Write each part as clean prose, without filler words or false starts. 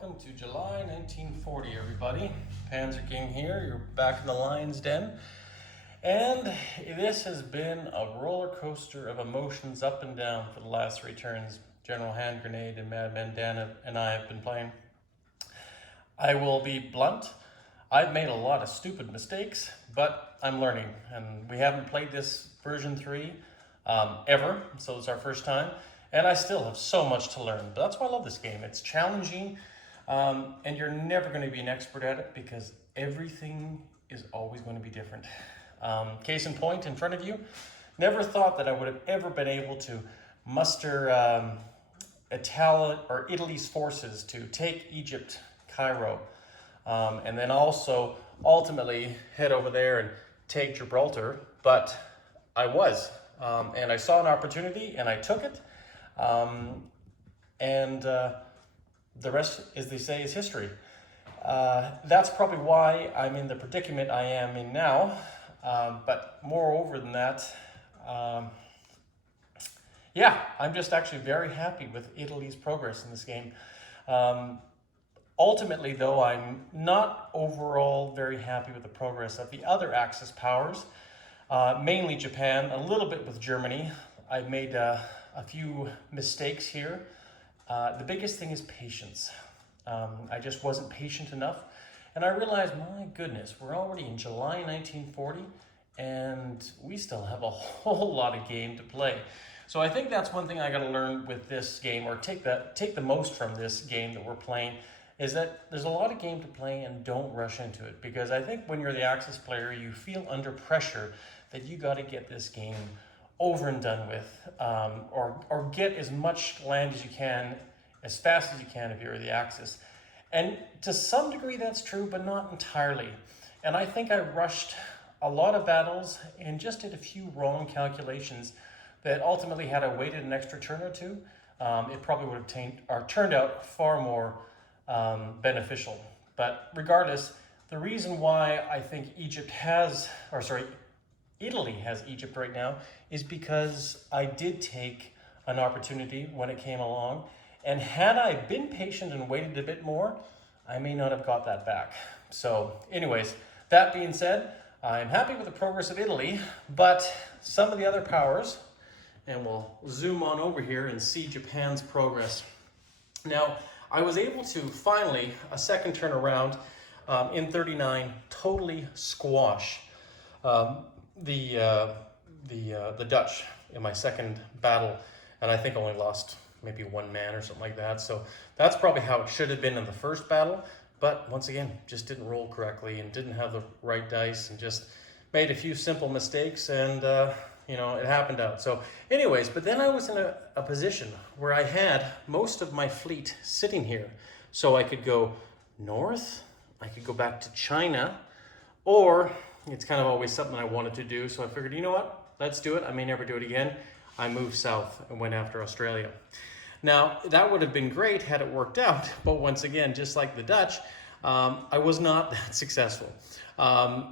welcome to July 1940, everybody. Panzer King here, you're back in the lion's den. And this has been a roller coaster of emotions up and down for the last three turns. General Hand Grenade and Madman Dan and I have been playing. I will be blunt. I've made a lot of stupid mistakes, but I'm learning. And we haven't played this version 3 ever, so it's our first time. And I still have so much to learn. But that's why I love this game. It's challenging, and you're never going to be an expert at it because everything is always going to be different. Case in point, in front of you, never thought that I would have ever been able to muster Italy's forces to take Egypt, Cairo, and then also ultimately head over there and take Gibraltar. But I was, and I saw an opportunity and I took it. The rest, as they say, is history. That's probably why I'm in the predicament I am in now. But moreover than that, I'm just actually very happy with Italy's progress in this game. Ultimately, though, I'm not overall very happy with the progress of the other Axis powers, mainly Japan, a little bit with Germany. I've made a few mistakes here. The biggest thing is patience. I just wasn't patient enough. And I realized, my goodness, we're already in July 1940 and we still have a whole lot of game to play. So I think that's one thing I got to learn with this game, or take the most from this game that we're playing, is that there's a lot of game to play and don't rush into it. Because I think when you're the Axis player, you feel under pressure that you got to get this game over and done with, or get as much land as you can, as fast as you can if you're the Axis. And to some degree that's true, but not entirely. And I think I rushed a lot of battles and just did a few wrong calculations that ultimately, had I waited an extra turn or two, it probably would have turned out far more beneficial. But regardless, the reason why I think Italy has Egypt right now is because I did take an opportunity when it came along. And had I been patient and waited a bit more, I may not have got that back. So anyways, that being said, I'm happy with the progress of Italy, but some of the other powers, and we'll zoom on over here and see Japan's progress. Now, I was able to finally, a second turn around, in 39, totally squash the Dutch in my second battle, and I think only lost maybe one man or something like that. So that's probably how it should have been in the first battle, but once again, just didn't roll correctly and didn't have the right dice and just made a few simple mistakes, and it happened out. So anyways, but then I was in a position where I had most of my fleet sitting here. So I could go north, I could go back to China, or it's kind of always something I wanted to do. So I figured, you know what, let's do it. I may never do it again. I moved south and went after Australia. Now, that would have been great had it worked out. But once again, just like the Dutch, I was not that successful.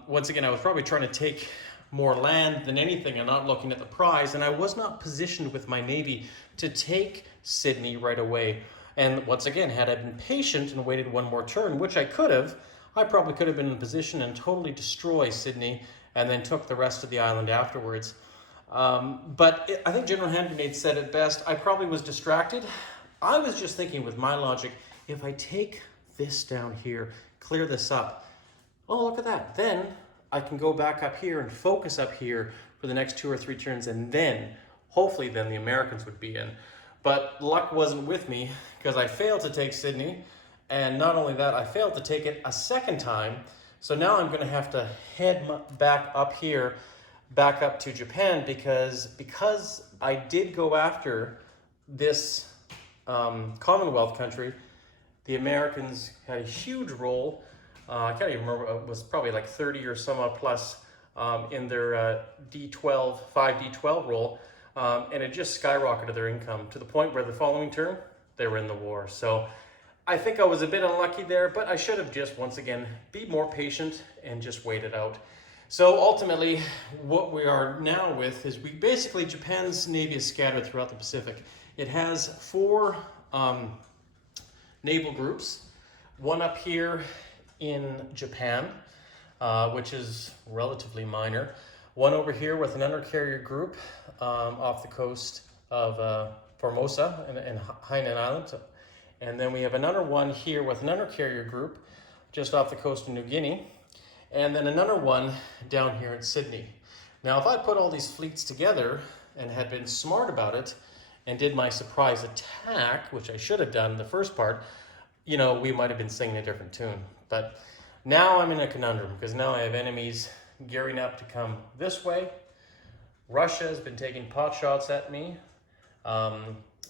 Once again, I was probably trying to take more land than anything and not looking at the prize. And I was not positioned with my Navy to take Sydney right away. And once again, had I been patient and waited one more turn, which I could have, I probably could have been in position and totally destroy Sydney and then took the rest of the island afterwards. I think General Hand Grenade said it best. I probably was distracted. I was just thinking with my logic, if I take this down here, clear this up, oh, look at that. Then I can go back up here and focus up here for the next 2 or 3 turns, and then hopefully then the Americans would be in. But luck wasn't with me because I failed to take Sydney. And not only that, I failed to take it a second time. So now I'm going to have to head back up here, back up to Japan, because I did go after this Commonwealth country. The Americans had a huge role. I can't even remember, it was probably like 30 or some odd plus in their D12, 5D12 roll. And it just skyrocketed their income to the point where the following turn, they were in the war. So I think I was a bit unlucky there, but I should have just, once again, be more patient and just wait it out. So ultimately, what we are now with is Japan's Navy is scattered throughout the Pacific. It has 4 naval groups. one up here in Japan, which is relatively minor. One over here with an undercarrier group off the coast of Formosa and Hainan Island. And then we have another one here with an undercarrier group just off the coast of New Guinea. And then another one down here in Sydney. Now, if I put all these fleets together and had been smart about it and did my surprise attack, which I should have done in the first part, you know, we might have been singing a different tune. But now I'm in a conundrum because now I have enemies gearing up to come this way. Russia has been taking pot shots at me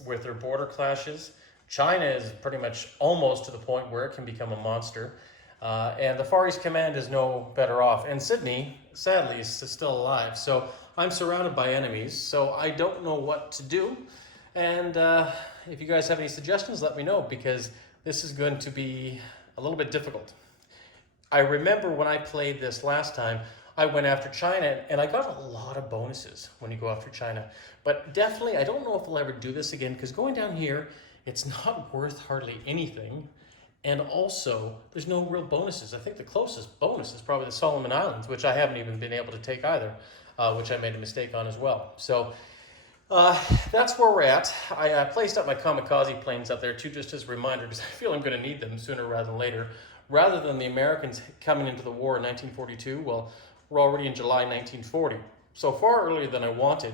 with their border clashes. China is pretty much almost to the point where it can become a monster. And the Far East Command is no better off. And Sydney, sadly, is still alive. So I'm surrounded by enemies. So I don't know what to do. And if you guys have any suggestions, let me know, because this is going to be a little bit difficult. I remember when I played this last time, I went after China, and I got a lot of bonuses when you go after China. But definitely, I don't know if I'll ever do this again, because going down here, it's not worth hardly anything. And also, there's no real bonuses. I think the closest bonus is probably the Solomon Islands, which I haven't even been able to take either, which I made a mistake on as well. So that's where we're at. I placed up my kamikaze planes up there too, just as a reminder, because I feel I'm going to need them sooner rather than later. Rather than the Americans coming into the war in 1942, well, we're already in July 1940. So far earlier than I wanted.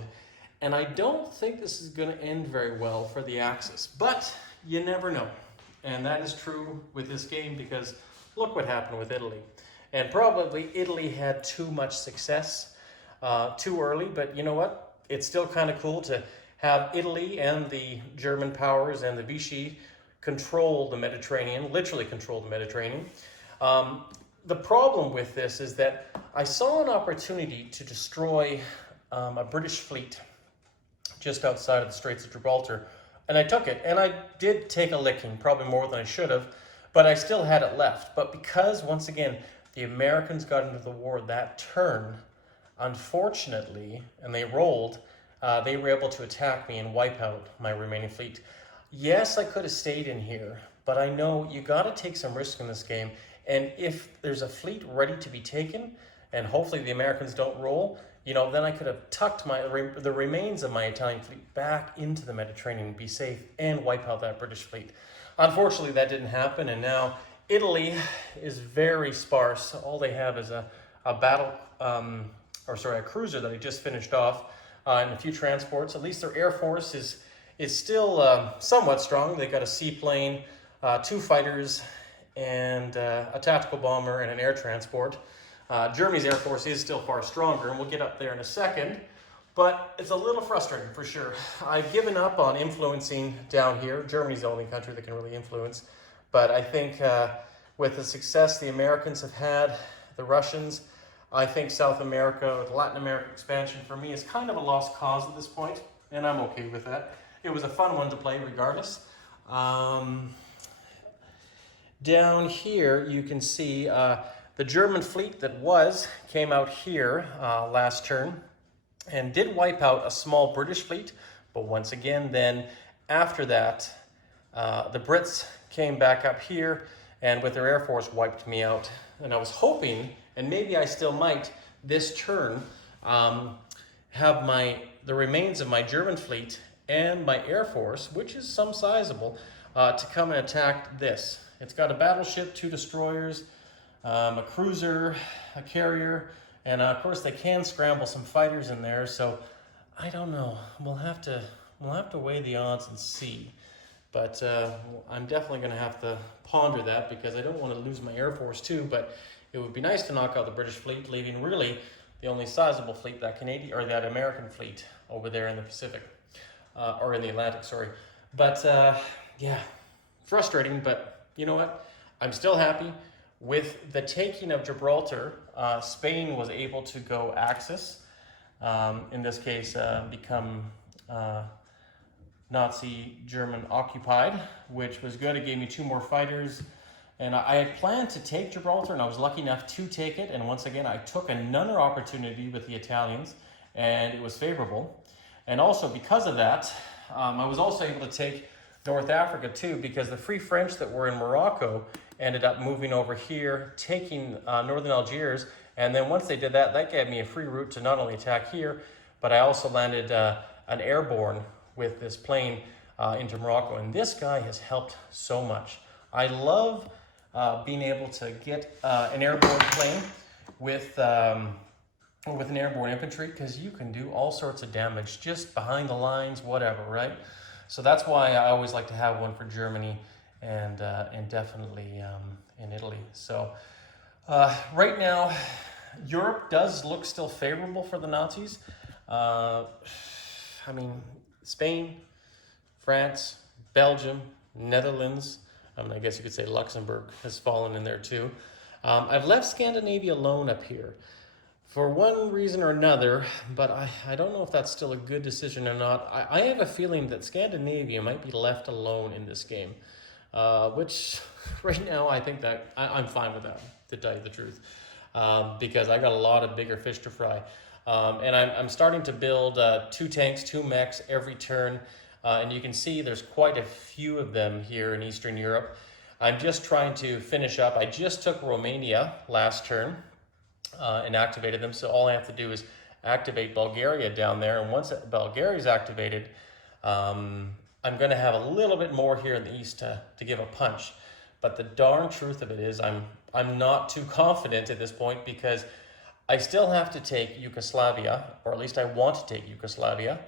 And I don't think this is going to end very well for the Axis. But you never know. And that is true with this game, because look what happened with Italy. And probably Italy had too much success too early. But you know what? It's still kind of cool to have Italy and the German powers and the Vichy control the Mediterranean, literally control the Mediterranean. The problem with this is that I saw an opportunity to destroy a British fleet just outside of the Straits of Gibraltar, and I took it, and I did take a licking, probably more than I should have, but I still had it left. But because, once again, the Americans got into the war that turn, unfortunately, and they rolled, they were able to attack me and wipe out my remaining fleet. Yes, I could have stayed in here, but I know you got to take some risk in this game. And if there's a fleet ready to be taken, and hopefully the Americans don't roll, you know, then I could have tucked the remains of my Italian fleet back into the Mediterranean, be safe, and wipe out that British fleet. Unfortunately, that didn't happen, and now Italy is very sparse. All they have is a cruiser that I just finished off, and a few transports. At least their air force is still somewhat strong. They got a seaplane, 2 fighters, and a tactical bomber and an air transport. Germany's air force is still far stronger, and we'll get up there in a second. But it's a little frustrating for sure. I've given up on influencing down here. Germany's the only country that can really influence. But I think with the success the Americans have had, the Russians, I think South America or the Latin American expansion for me is kind of a lost cause at this point, and I'm okay with that. It was a fun one to play regardless. Down here you can see the German fleet that came out here last turn and did wipe out a small British fleet. But once again, then after that, the Brits came back up here and with their air force wiped me out. And I was hoping, and maybe I still might, this turn have the remains of my German fleet and my air force, which is some sizable, to come and attack this. It's got a battleship, 2 destroyers, a cruiser, a carrier, and of course they can scramble some fighters in there. So I don't know. We'll have to weigh the odds and see. But I'm definitely going to have to ponder that, because I don't want to lose my air force too. But it would be nice to knock out the British fleet, leaving really the only sizable fleet, that American fleet over there in the Pacific, or in the Atlantic, sorry. But yeah, frustrating. But you know what? I'm still happy. With the taking of Gibraltar, Spain was able to go Axis, in this case become Nazi German occupied, which was good. It gave me 2 more fighters, and I had planned to take Gibraltar, and I was lucky enough to take it. And once again, I took another opportunity with the Italians, and it was favorable. And also because of that, I was also able to take North Africa too, because the Free French that were in Morocco ended up moving over here, taking northern Algiers, and then once they did that, that gave me a free route to not only attack here, but I also landed an airborne with this plane into Morocco, and this guy has helped so much. I love being able to get an airborne plane with an airborne infantry, because you can do all sorts of damage just behind the lines, whatever, right? So that's why I always like to have one for Germany and definitely in Italy. So right now, Europe does look still favorable for the Nazis. I mean, Spain, France, Belgium, Netherlands, I guess you could say Luxembourg has fallen in there too. I've left Scandinavia alone up here for one reason or another, but I don't know if that's still a good decision or not. I have a feeling that Scandinavia might be left alone in this game, which right now I think that I'm fine with that, to tell you the truth, because I got a lot of bigger fish to fry. And I'm starting to build 2 tanks, 2 mechs every turn, and you can see there's quite a few of them here in Eastern Europe. I'm just trying to finish up. I just took Romania last turn and activated them, so all I have to do is activate Bulgaria down there, and once Bulgaria is activated, I'm going to have a little bit more here in the east to give a punch. But the darn truth of it is I'm not too confident at this point, because I still have to take Yugoslavia, or at least I want to take Yugoslavia,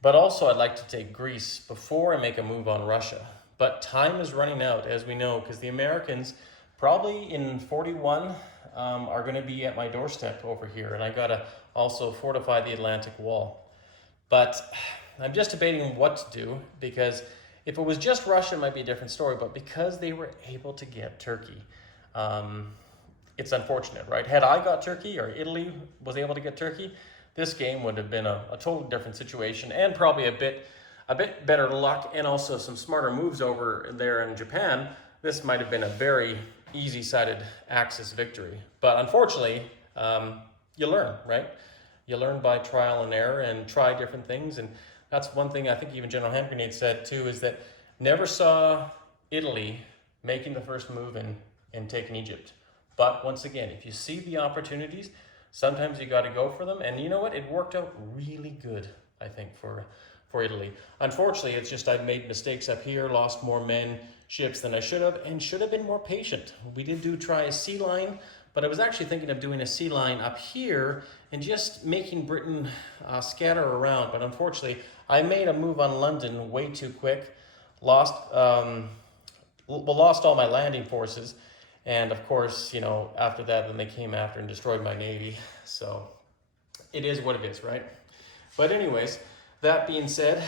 but also I'd like to take Greece before I make a move on Russia. But time is running out, as we know, because the Americans probably in 41 are going to be at my doorstep over here, and I got to also fortify the Atlantic Wall. But I'm just debating what to do, because if it was just Russia, it might be a different story, but because they were able to get Turkey, it's unfortunate, right? Had I got Turkey, or Italy was able to get Turkey, this game would have been a totally different situation, and probably a bit better luck, and also some smarter moves over there in Japan. This might have been a very easy-sided Axis victory. But unfortunately, you learn, right? You learn by trial and error and try different things. And that's one thing I think even General Hand Grenade said too, is that never saw Italy making the first move and taking Egypt. But once again, if you see the opportunities, sometimes you got to go for them. And you know what? It worked out really good, I think, for Italy. Unfortunately, it's just I've made mistakes up here, lost more men, ships than I should have, and should have been more patient. We did try a sea line, but I was actually thinking of doing a sea line up here and just making Britain scatter around. But unfortunately, I made a move on London way too quick, lost all my landing forces, and of course, you know, after that, then they came after and destroyed my navy. So it is what it is, right? But anyways, that being said,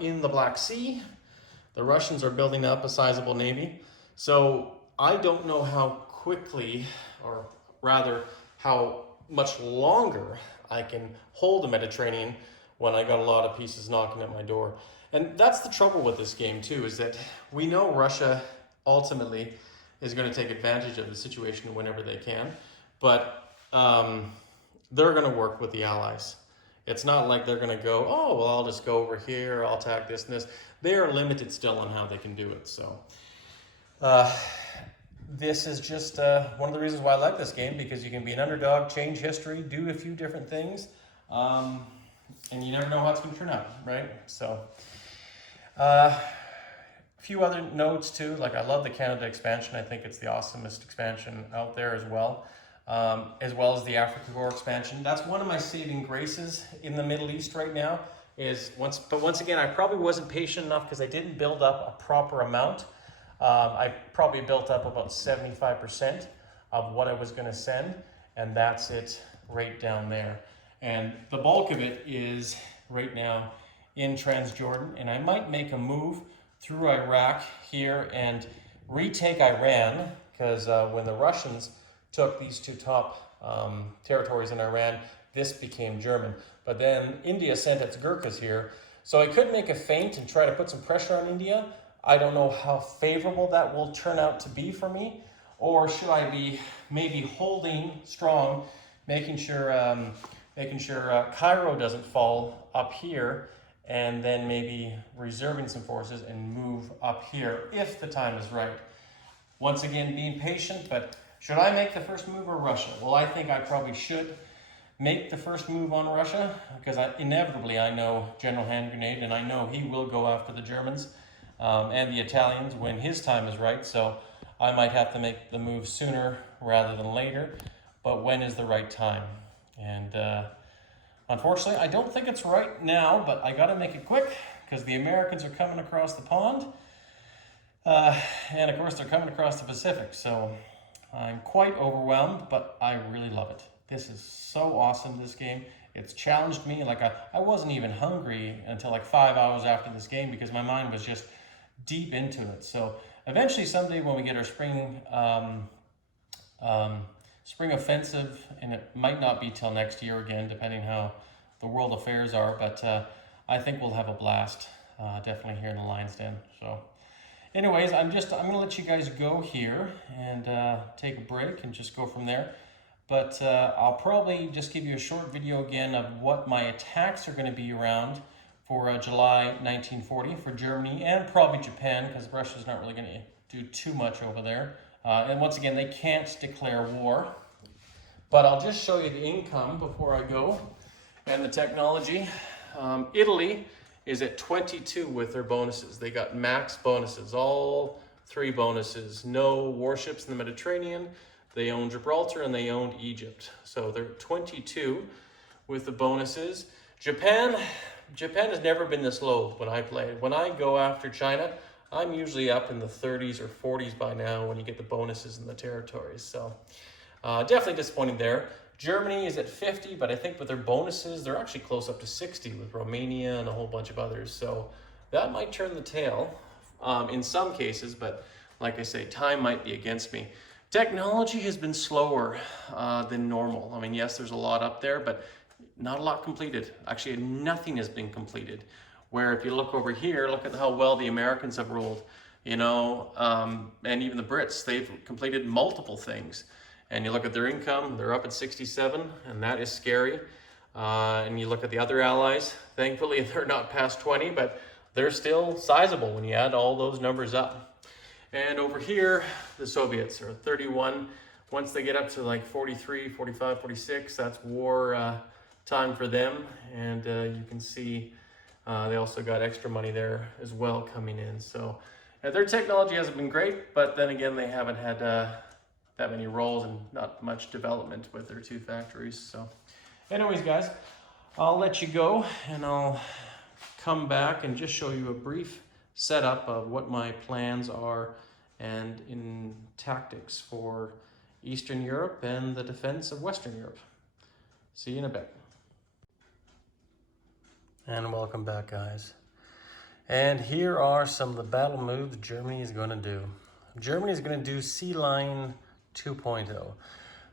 in the Black Sea, the Russians are building up a sizable navy. So I don't know how quickly, or rather how much longer I can hold the Mediterranean when I got a lot of pieces knocking at my door. And that's the trouble with this game too, is that we know Russia ultimately is going to take advantage of the situation whenever they can, but they're going to work with the Allies. It's not like they're going to go, oh, well, I'll just go over here, I'll attack this and this. They are limited still on how they can do it. So this is just one of the reasons why I like this game, because you can be an underdog, change history, do a few different things, and you never know how it's going to turn out, right? So a few other notes too, like I love the Canada expansion. I think it's the awesomest expansion out there as well as the Africa Corps expansion. That's one of my saving graces in the Middle East right now. But once again, I probably wasn't patient enough because I didn't build up a proper amount. I probably built up about 75% of what I was going to send, and that's it right down there. And the bulk of it is right now in Transjordan, and I might make a move through Iraq here and retake Iran, because when the Russians took these 2 top territories in Iran, this became German. But then India sent its Gurkhas here, so I could make a feint and try to put some pressure on India. I don't know how favorable that will turn out to be for me, or should I be maybe holding strong, making sure Cairo doesn't fall up here, and then maybe reserving some forces and move up here if the time is right. Once again, being patient, but should I make the first move or Russia? Well, I think I probably should make the first move on Russia, because inevitably I know General Hand Grenade, and I know he will go after the Germans and the Italians when his time is right. So I might have to make the move sooner rather than later, but when is the right time? And unfortunately, I don't think it's right now, but I gotta make it quick because the Americans are coming across the pond. And of course, they're coming across the Pacific. So I'm quite overwhelmed, but I really love it. This is so awesome, this game. It's challenged me. Like I wasn't even hungry until like 5 hours after this game because my mind was just deep into it. So eventually someday when we get our spring offensive, and it might not be till next year again, depending how the world affairs are, but I think we'll have a blast definitely here in the Lion's Den. So anyways, I'm gonna let you guys go here and take a break and just go from there. But I'll probably just give you a short video again of what my attacks are going to be around for July 1940 for Germany and probably Japan, because Russia's not really going to do too much over there. And once again, they can't declare war. But I'll just show you the income before I go and the technology. Italy is at 22 with their bonuses. They got max bonuses, all 3 bonuses. No warships in the Mediterranean. They own Gibraltar and they owned Egypt. So they're 22 with the bonuses. Japan has never been this low when I play. When I go after China, I'm usually up in the 30s or 40s by now when you get the bonuses in the territories. So definitely disappointing there. Germany is at 50, but I think with their bonuses, they're actually close up to 60 with Romania and a whole bunch of others. So that might turn the tail in some cases, but like I say, time might be against me. Technology has been slower than normal. I mean, yes, there's a lot up there, but not a lot completed. Actually, nothing has been completed. Where if you look over here, look at how well the Americans have ruled, you know, and even the Brits, they've completed multiple things. And you look at their income, they're up at 67, and that is scary. And you look at the other allies, thankfully they're not past 20, but they're still sizable when you add all those numbers up. And over here, the Soviets are 31. Once they get up to like 43, 45, 46, that's war time for them. And you can see they also got extra money there as well coming in. So their technology hasn't been great, but then again, they haven't had that many roles and not much development with their 2 factories. So anyways, guys, I'll let you go and I'll come back and just show you a brief setup of what my plans are and in tactics for Eastern Europe and the defense of Western Europe. See you in a bit. And welcome back, guys. And here are some of the battle moves Germany is going to do. Germany is going to do Sea Lion 2.0.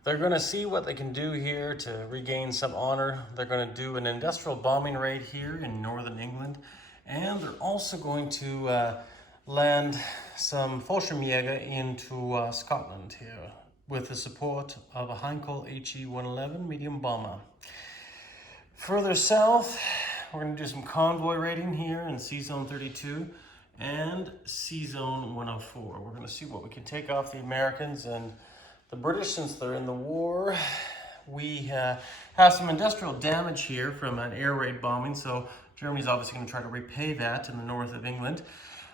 They're going to see what they can do here to regain some honor. They're going to do an industrial bombing raid here in northern England. And they're also going to land some Fallschirmjäger into Scotland here with the support of a Heinkel HE-111 medium bomber. Further south, we're going to do some convoy raiding here in C-Zone 32 and C-Zone 104. We're going to see what we can take off the Americans and the British since they're in the war. We have some industrial damage here from an air raid bombing, so Germany's obviously going to try to repay that in the north of England.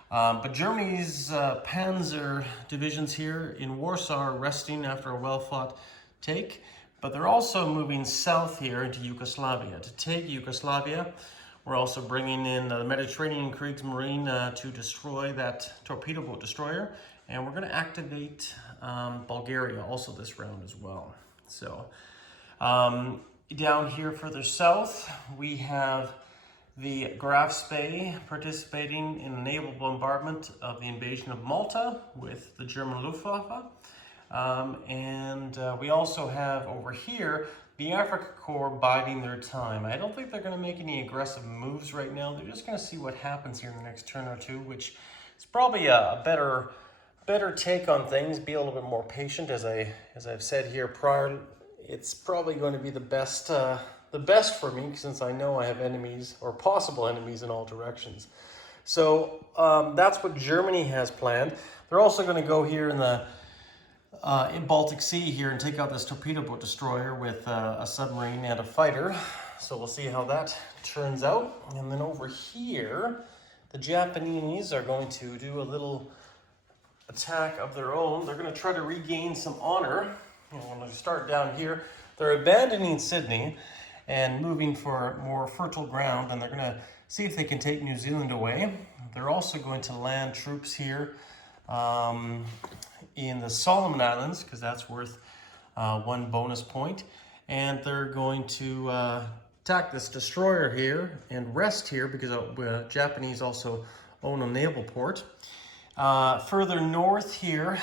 But Germany's panzer divisions here in Warsaw are resting after a well-fought take, but they're also moving south here into Yugoslavia. To take Yugoslavia, we're also bringing in the Mediterranean Kriegsmarine to destroy that torpedo boat destroyer, and we're going to activate Bulgaria also this round as well. So down here further south, we have the Graf Spee participating in a naval bombardment of the invasion of Malta with the German Luftwaffe. We also have over here the Afrika Korps biding their time. I don't think they're going to make any aggressive moves right now. They're just going to see what happens here in the next turn or two, which is probably a better take on things. Be a little bit more patient, as I've said here prior. It's probably going to be the best the best for me, since I know I have enemies or possible enemies in all directions. So that's what Germany has planned. They're also going to go here in Baltic Sea here and take out this torpedo boat destroyer with a submarine and a fighter. So we'll see how that turns out. And then over here, the Japanese are going to do a little attack of their own. They're going to try to regain some honor. And when we start down here, they're abandoning Sydney and moving for more fertile ground, and they're going to see if they can take New Zealand away. They're also going to land troops here in the Solomon Islands, because that's worth 1 bonus point. And they're going to attack this destroyer here and rest here, because Japanese also own a naval port. Further north here,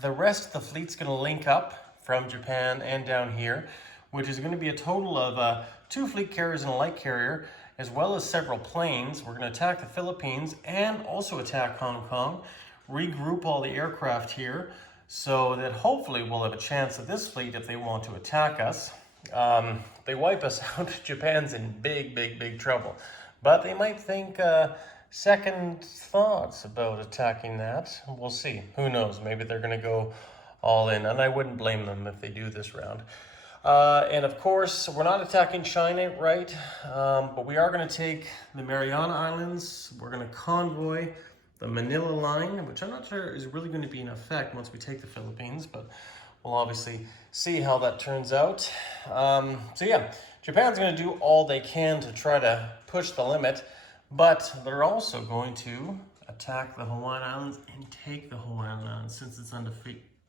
the rest of the fleet's going to link up from Japan and down here, which is going to be a total of 2 fleet carriers and a light carrier, as well as several planes. We're going to attack the Philippines and also attack Hong Kong, regroup all the aircraft here, so that hopefully we'll have a chance at this fleet if they want to attack us. They wipe us out, Japan's in big trouble. But they might think second thoughts about attacking that. We'll see. Who knows? Maybe they're going to go all in, and I wouldn't blame them if they do this round. And of course, we're not attacking China, right? But we are going to take the Mariana Islands. We're going to convoy the Manila line, which I'm not sure is really going to be in effect once we take the Philippines, but we'll obviously see how that turns out. So yeah, Japan's going to do all they can to try to push the limit, but they're also going to attack the Hawaiian Islands and take the Hawaiian Islands since it's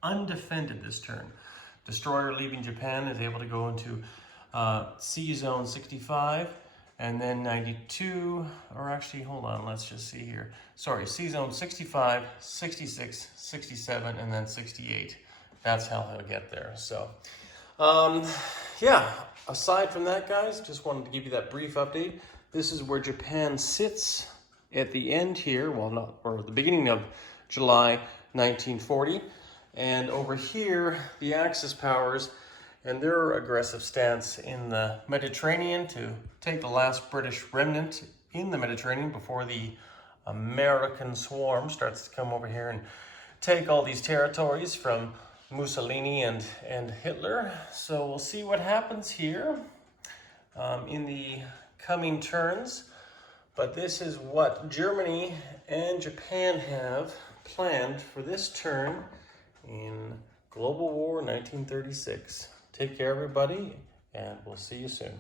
undefended this turn. Destroyer leaving Japan is able to go into Sea Zone 65, and then 92, or actually, hold on, let's just see here. Sorry, Sea Zone 65, 66, 67, and then 68. That's how he'll get there. So, yeah, aside from that, guys, just wanted to give you that brief update. This is where Japan sits at the end here, well, not, or the beginning of July 1940. And over here, the Axis powers and their aggressive stance in the Mediterranean to take the last British remnant in the Mediterranean before the American swarm starts to come over here and take all these territories from Mussolini and Hitler. So we'll see what happens here in the coming turns. But this is what Germany and Japan have planned for this turn in Global War 1936. Take care, everybody, and we'll see you soon.